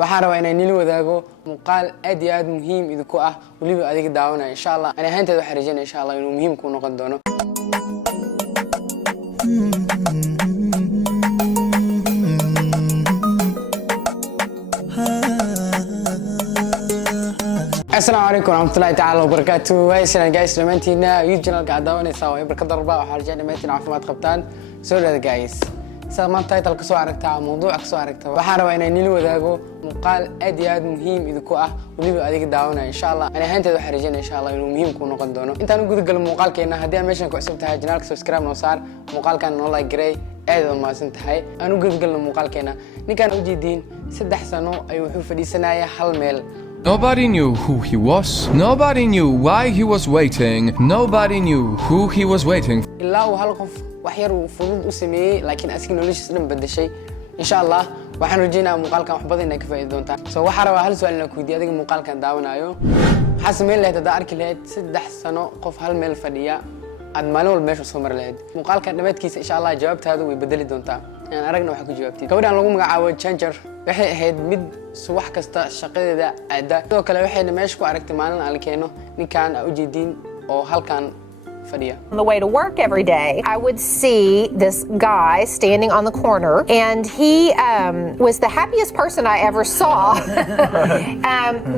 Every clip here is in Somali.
waxaan rabaa inaan nila wadaago muuqaal aad iyo aad muhiim idinku ah waliba adiga daawanaya insha Allah ana ahaanteed waxaan rajaynayaa insha Allah inuu muhiim ku noqon doono السلام عليكم ورحمة الله تعالى وبركاته. هاي السنة جايز لمانتينا يوتيوب channel قاعد داوني سوا بركة ربا وحرجعنا مانتينا عفمات قبطان سوري جايز. سأل ما تايتل كسو عرقتها موضوع كسو عرقتها وحارة إن نيلو ذاكو مقال أدياد مهم إذا كوا وليبا أديك داونا إن شاء الله أنا هنتي حرجعنا إن شاء الله إنه مهم كونو قدونه. أنت أنا قلت قبل مقال كنا هدي ماشين كوسبتها جنالك سبسكرايب نوصار مقال كان والله جري أيضا ما سنتهاي أنا قلت قبل مقال كنا نكان أوجدين 6 سنة أيوة في سنة حل ميل. Nobody knew who he was. Nobody knew why he was waiting. Nobody knew who he was waiting. إلا وهالقف وحير وفضل أسميه لكن أسكن ليش سلم بدي شيء إن شاء الله وحن رجينا مقال كان حبضي إنك فايد دونتا. سو وحروا هالسؤال إنك ودي هذا المقال كان داونا أيوه. حسمي اللي تدار كليت 6 سنة قف هالميل فديا أدمانه المشي سمر لهاد. مقال كان نبات كيس إن شاء الله جوابت هذا ويبدل دونتا. يعني أرجعنا وحكي جوابتي. كوني أنا لو مقعود تشانجر waxay ahayd mid subax kasta shaqadeeda aada sidoo kale waxayna meesha ku aragtay maalin aan keeno ninkaan u jeedin oo halkan fadhiya. On the way to work every day, I would see this guy standing on the corner, and he was the happiest person I ever saw,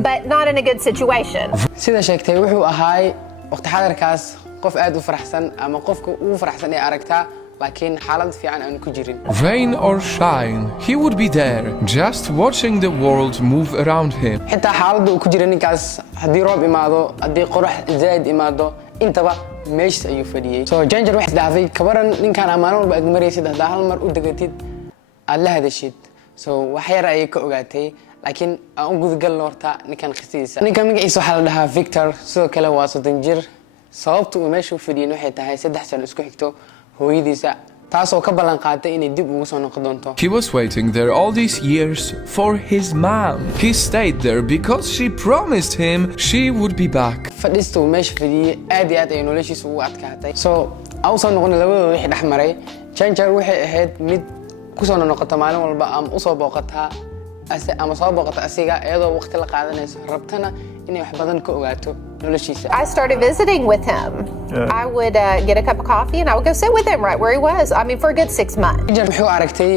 but not in a good situation. sida sheegtay wuxuu ahaay waqti xadarkaas qof aad u faraxsan ama qofka uu faraxsan ee aragtaa لكن حالات في عن كجرين. Rain or shine, he would be there, just watching the world move around him. حتى حالته كجرين كاس هدي روب إمادو هدي قرح زائد إمادو انتبه ميش أيو فديه. So جنجر واحد هذي كبرن إن كان أمانون بأجمري سيد هذا هالمر ودقتيد الله هذا الشيء. So وحير أي كوجاتي لكن أنقذ قل نورتا نكان خسيسة. نكان من إيسو حال لها فيكتور سو كلا واسط تنجر صوبته ومشوا فديه نوحي تهاي 6 سنة اسكو حكتو. هويديسا taasoo ka balan qaatay inay dib ugu soo noqon doonto. He was waiting there all these years for his mom. He stayed there because she promised him she would be back. fadhiistu meesha fadhiyay aad iyo aad ay noloshiisa ugu adkaatay. So awsan noqon labadooda wixii dhaxmaray Changer waxay ahayd mid ku soo noqota maalin walba ama u soo booqataa ama soo booqata asiga iyadoo waqti la qaadanayso rabtana inay wax badan ka ogaato noloshiisa. I started visiting with him. I would get a cup of coffee and I would go sit with him right where he was. I mean, for a good 6 months. Changer wuxuu aragtay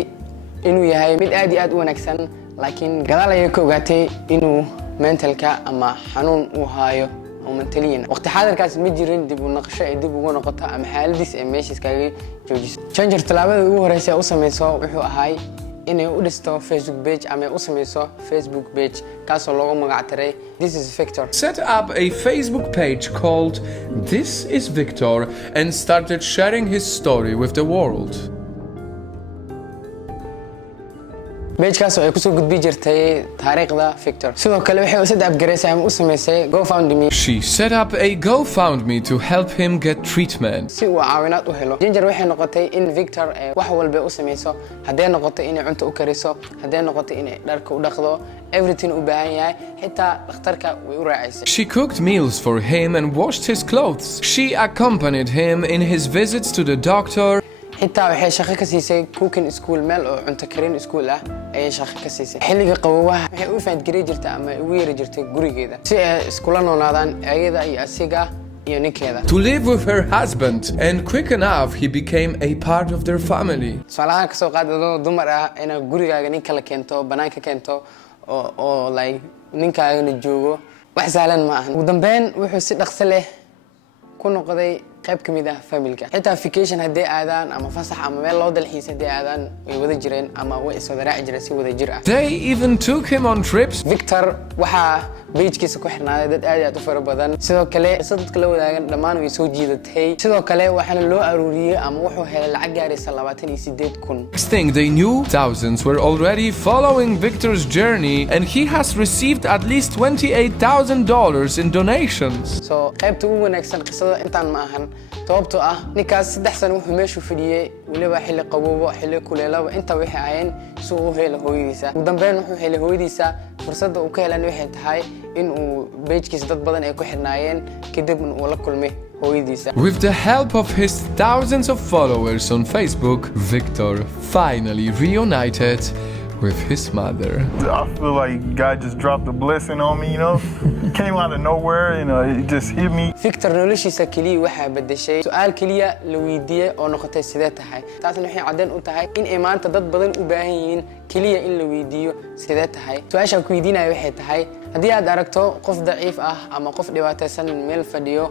inuu yahay mid aad iyo aad u wanaagsan laakiin gadaal ayay ka ogaatay inuu mentalka ama xanuun uu haayo oo mentaliyan waqti xadarkaas ma jirin dib u naqsho ay dib ugu noqoto ama xaaladiisa ay meesha iskaga joojiso. Changer talaabada ugu horeysa u sameeyso wuxuu ahaay inay u dhisto Facebook page ama u sameeyso Facebook page kaasoo loogu magac daray This is Victor. Set up a Facebook page called This is Victor and started sharing his story with the world. page kaasoo ay ku soo gudbi jirtay taariikhda Victor. sidoo kale waxay u sadab gareysay ama u sameysay GoFundMe. She set up a GoFundMe to help him get treatment. si uu caawinaad u helo. Changer waxay noqotay in Victor wax walba u sameyso haddii noqoto inay cunto u kariso haddii noqoto inay dharka u dhaqdo everything u baahan yahay xitaa dhakhtarka way u raacisay. She cooked meals for him and washed his clothes. She accompanied him in his visits to the doctor. xitaa waxay shaqo ka siisay cooking school meel oo cunto karin school ah ayay shaqo ka siisay. xilliga qabowaha waxay u faad gareey jirtay ama u yeeri jirtay gurigeeda si ay iskula noolaadaan ayada iyo asiga iyo ninkeeda. To live with her husband, and quick enough he became a part of their family. Su'aalaha ka soo qaadado dumar ah inay gurigaaga nin kala keento banaanka keento oo like ninkaagana joogo wax sahlan ma aha. ugu dambeyn wuxuu si dhaqso leh ku noqday qayb ka mid ah familka. xitaa vacation haddii aadaan ama fasax ama meel loo dalxiis haddii aadaan way wada jireen ama way is wada raaci jireen si wada jir ah. They even took him on trips. Victor waxaa page-kiisa ku xirnaaday dad aad iyo aad u fara badan. sidoo kale dadka la wadaagan dhammaan way soo jiidatay. sidoo kale waxaana loo aruuriyay ama wuxuu helay lacag gaaraysa 28,000. Next thing they knew, thousands were already following Victor's journey, and he has received at least $28,000 in donations. so qaybta ugu wanaagsan qisada intaan ma ahan sababtoo ah ninkaas 3 sano wuxuu meeshu fadhiyay waliba xilli qaboobo xilli kuleelaba inta waxay ahayn si uu helo hooyadiisa. ugu dambeyn wuxuu helay hooyadiisa fursadda uu ka helan waxay tahay in uu page-kiisa dad badan ay ku xirnaayeen kadib uu la kulmay hooyadiisa. With the help of his thousands of followers on Facebook, Victor finally reunited with his mother. I feel like God just dropped a blessing on me, you know. Came out of nowhere, you know, it just hit me. Victor noloshiisa kaliya waxaa bedeshay su'aal kaliya la weydiiyay oo noqotay sidee tahay taasna waxay cadeen u tahay in ay maanta dad badan u baahan yihiin kaliya in la weydiiyo sidee tahay su'aasha ku weydiinaya waxay tahay haddii aad aragto qof daciif ah ama qof dhibaataysan meel fadhiyo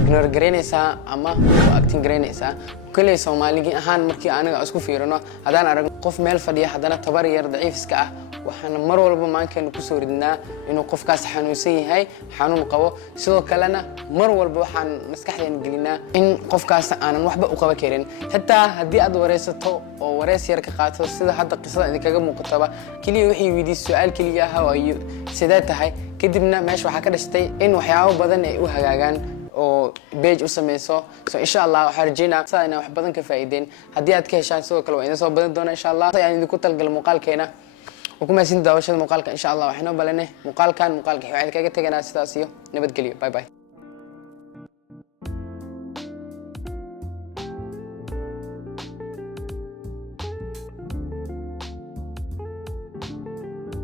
ignore gareynaysaa ama acting gareynaysaa kaliya Soomaaliga ahaan markii anaga isku fiirino hadaan arag qof meel fadhiya hadana tabar yar daciif iska ah waxaan mar walba maankeena ku soo ridnaa inuu qofkaas xanuunsan yahay xanuun qabo sidoo kalena mar walba waxaan maskaxdeena gelinaa in qofkaas aanan waxba u qaban karin xitaa haddii aad wareysato oo wareys yar ka qaato sida hadda qisada idinkaga muuqataba kaliya wixii weydiis su'aal kaliya ah oo sidee tahay kadibna meesha waxa ka dhashtay in waxyaabo badan ay u hagaagaan oo page u sameeyso so insha Allah waxa rajeynaa saayna wax badan ka faa'iideen haddii aad ka heshaan sidoo kale waa idin soo badan doona insha Allah ayaan idinku talgal muuqaalkeena وكما سين داوشة مقالك إن شاء الله وحنا بلنا مقالك وحيد كذا تجينا سداسيو نبت قليل باي باي